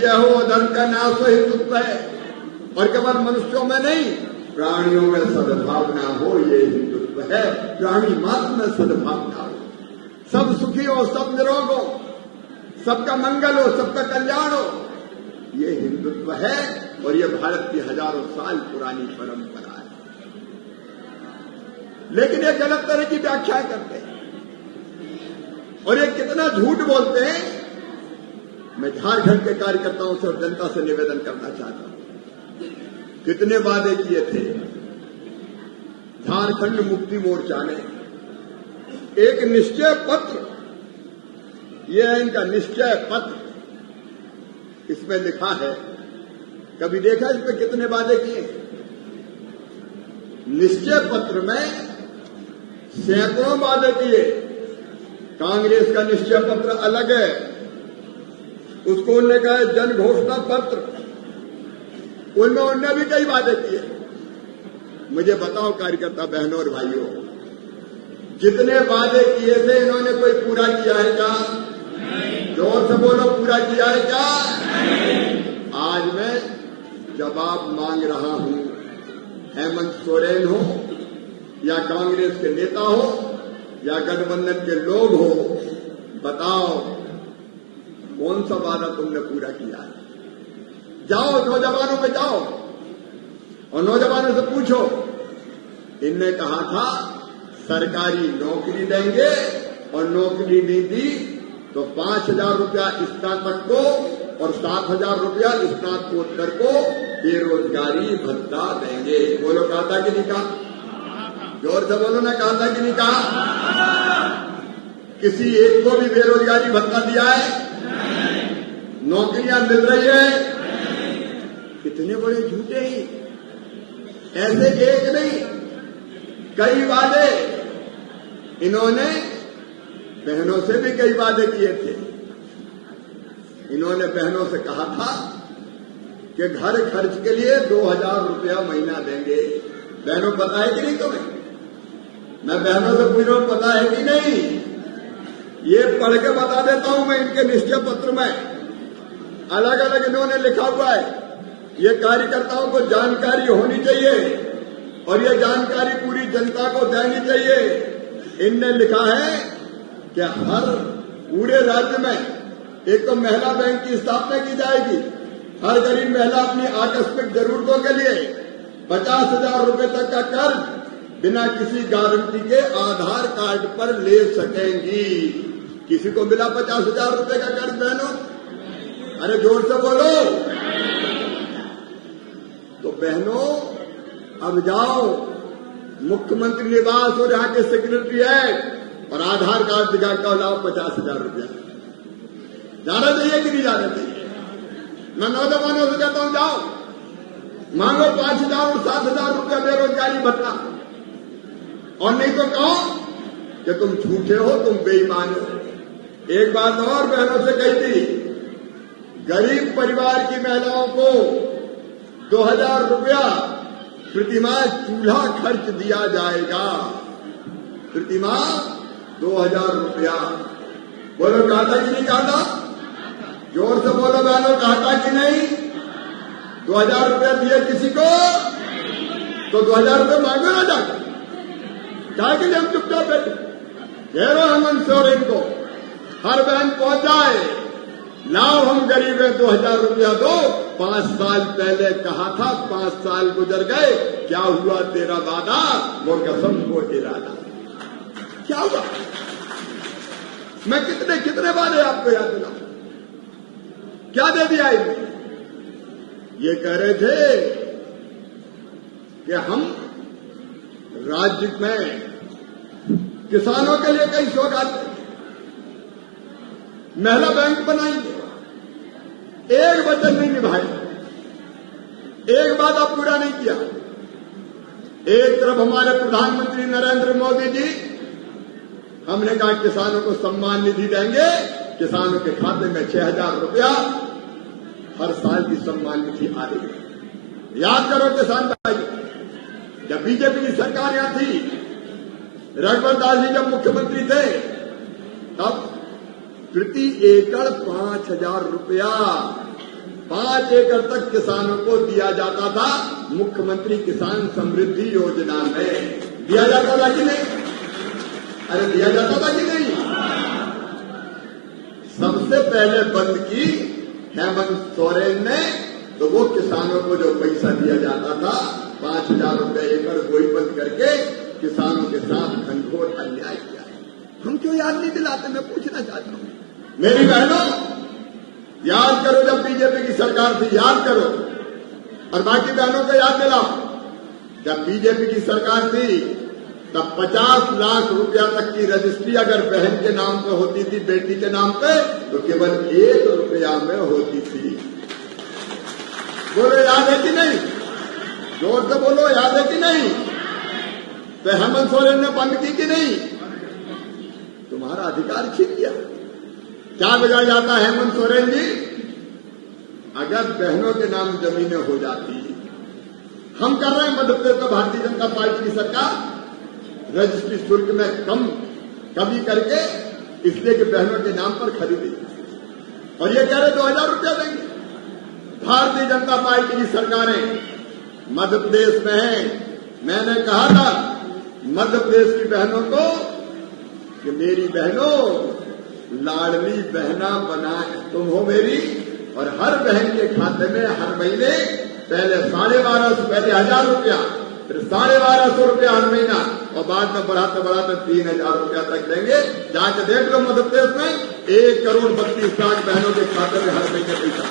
हो धर्म का नाश हो हिंदुत्व है, और केवल मनुष्यों में नहीं प्राणियों में सद्भावना हो, ये हिंदुत्व है। प्राणी मात्र में सद्भावना हो, सब सुखी हो, सब निरोग हो, सबका मंगल हो, सबका कल्याण हो, ये हिंदुत्व है। और ये भारत की हजारों साल पुरानी परंपरा है। लेकिन ये गलत तरह की व्याख्या करते हैं और ये कितना झूठ बोलते हैं। मैं झारखंड के कार्यकर्ताओं से और जनता से निवेदन करना चाहता हूं, कितने वादे किए थे। झारखंड मुक्ति मोर्चा ने एक निश्चय पत्र, यह है इनका निश्चय पत्र, इसमें लिखा है, कभी देखा इसमें कितने वादे किए। निश्चय पत्र में सैकड़ों वादे किए। कांग्रेस का निश्चय पत्र अलग है, उसको उन्होंने कहा जन घोषणा पत्र, उनमें उन्होंने भी कई वादे किए। मुझे बताओ कार्यकर्ता बहनों और भाइयों, जितने वादे किए थे इन्होंने कोई पूरा किया है क्या? जोर से बोलो, पूरा किया है क्या? आज मैं जवाब मांग रहा हूं, हेमंत सोरेन हो या कांग्रेस के नेता हो या गठबंधन के लोग हो, बताओ कौन सा वादा तुमने पूरा किया है? जाओ नौजवानों पे जाओ और नौजवानों से पूछो। इनने कहा था सरकारी नौकरी देंगे और नौकरी नहीं दी तो 5,000 रुपया स्नातक को और 7,000 रुपया स्नातकोत्तर को बेरोजगारी भत्ता देंगे। बोलो, कहा था कि नहीं कहा? जोर से बोलो ना, कहा था कि नहीं कहा? किसी एक को भी बेरोजगारी भत्ता दिया है? नौकरियां मिल रही है? कितने बड़े झूठे ही, ऐसे एक नहीं कई वादे इन्होंने बहनों से भी कई वादे किए थे। इन्होंने बहनों से कहा था कि घर खर्च के लिए 2,000 रुपया महीना देंगे। बहनों पता है कि नहीं तुम्हें? मैं बहनों से पूछ रहा हूं, पता है कि नहीं? ये पढ़ के बता देता हूं मैं, इनके निश्चय पत्र में अलग अलग इन्होंने लिखा हुआ है। ये कार्यकर्ताओं को जानकारी होनी चाहिए और ये जानकारी पूरी जनता को देनी चाहिए। इनने लिखा है कि हर पूरे राज्य में एक तो महिला बैंक की स्थापना की जाएगी। हर गरीब महिला अपनी आकस्मिक जरूरतों के लिए 50,000 रुपए तक का कर्ज बिना किसी गारंटी के आधार कार्ड पर ले सकेंगी। किसी को मिला 50,000 रुपए का कर्ज बहनों? अरे जोर से बोलो। तो बहनों अब जाओ मुख्यमंत्री निवास और यहाँ के सेक्रेटरीएट और आधार कार्ड दिखा कर लाओ 50,000 रुपया। जाना चाहिए कि नहीं जाना चाहिए? मैं नौजवानों से कहता हूं, जाओ मांगो 5,000 और 7,000 रुपया बेरोजगारी भत्ता, और नहीं तो कहो कि तुम झूठे हो, तुम बेईमान हो। एक बात और बहनों से कही थी, गरीब परिवार की महिलाओं को 2,000 रुपया प्रतिमाह चूल्हा खर्च दिया जाएगा। प्रतिमाह 2,000 रुपया। बोलो, कहा था कि नहीं कहा था? जोर से बोलो बहनों, कहा था कि नहीं? 2,000 रुपया दिए किसी को तो 2,000 रुपये मांगो ना जाकर। क्या कि हम चुपचाप बैठे? घेरो हेमंत सोरेन को, हर बहन पहुंच जाए, लाओ हम गरीब है 2,000 रुपया दो। 5 साल पहले कहा था, 5 साल गुजर गए, क्या हुआ तेरा वादा? वो कसम को इरादा। क्या हुआ? मैं कितने वादे आपको याद दिलाऊं? क्या दे दिया इन्हें? ये कह रहे थे कि हम राज्य में किसानों के लिए कई सौगात, महिला बैंक बनाएंगे। एक वचन नहीं निभाए, एक वादा पूरा नहीं किया। एक तरफ हमारे प्रधानमंत्री नरेंद्र मोदी जी, हमने कहा किसानों को सम्मान निधि देंगे, किसानों के खाते में 6,000 रुपया हर साल की सम्मान निधि आ रही है। याद करो किसान भाई, जब बीजेपी की सरकार यहां थी, रघुवर दास जी जब मुख्यमंत्री थे, तब प्रति एकड़ 5,000 रुपया एकड़ तक किसानों को दिया जाता था मुख्यमंत्री किसान समृद्धि योजना में। दिया जाता था कि नहीं? अरे दिया जाता था कि नहीं? सबसे पहले बंद की हेमंत सोरेन ने, तो वो किसानों को जो पैसा दिया जाता था 5,000 रुपए एकड़ वही बंद करके किसानों के साथ घनघोर अन्याय किया। हम क्यों याद नहीं दिलाते? मैं पूछना चाहता हूं मेरी बहनों, याद करो जब बीजेपी की सरकार थी, याद करो। और बाकी बहनों को याद दिलाओ, जब बीजेपी की सरकार थी तब 50 लाख रुपया तक की रजिस्ट्री अगर बहन के नाम पे होती थी, बेटी के नाम पे, तो केवल 1 रुपया में होती थी। बोलो याद है कि नहीं? जोर से बोलो, याद है कि नहीं? तो हेमंत सोरेन ने बंद की कि नहीं? तुम्हारा अधिकार छीन लिया। क्या बिगड़ जाता है हेमंत सोरेन जी? अगर बहनों के नाम जमीनें हो जाती, हम कर रहे हैं मध्य प्रदेश में भारतीय जनता पार्टी की सरकार रजिस्ट्री शुल्क में कमी करके, इसलिए कि बहनों के नाम पर खरीदी, और ये कह रहे 2,000 रुपया देंगे। भारतीय जनता पार्टी की सरकारें मध्य प्रदेश में है। मैंने कहा था मध्य प्रदेश की बहनों को कि मेरी बहनों, लाडली बहना बना तुम हो मेरी, और हर बहन के खाते में हर महीने पहले 1250, पहले 1,000 रुपया, फिर 1250 रुपया हर महीना, और बाद में बढ़ाते बढ़ाते 3,000 रुपया तक देंगे। जाके देख लो मध्य प्रदेश में 1,32,00,000 बहनों के खाते में हर महीने पैसा।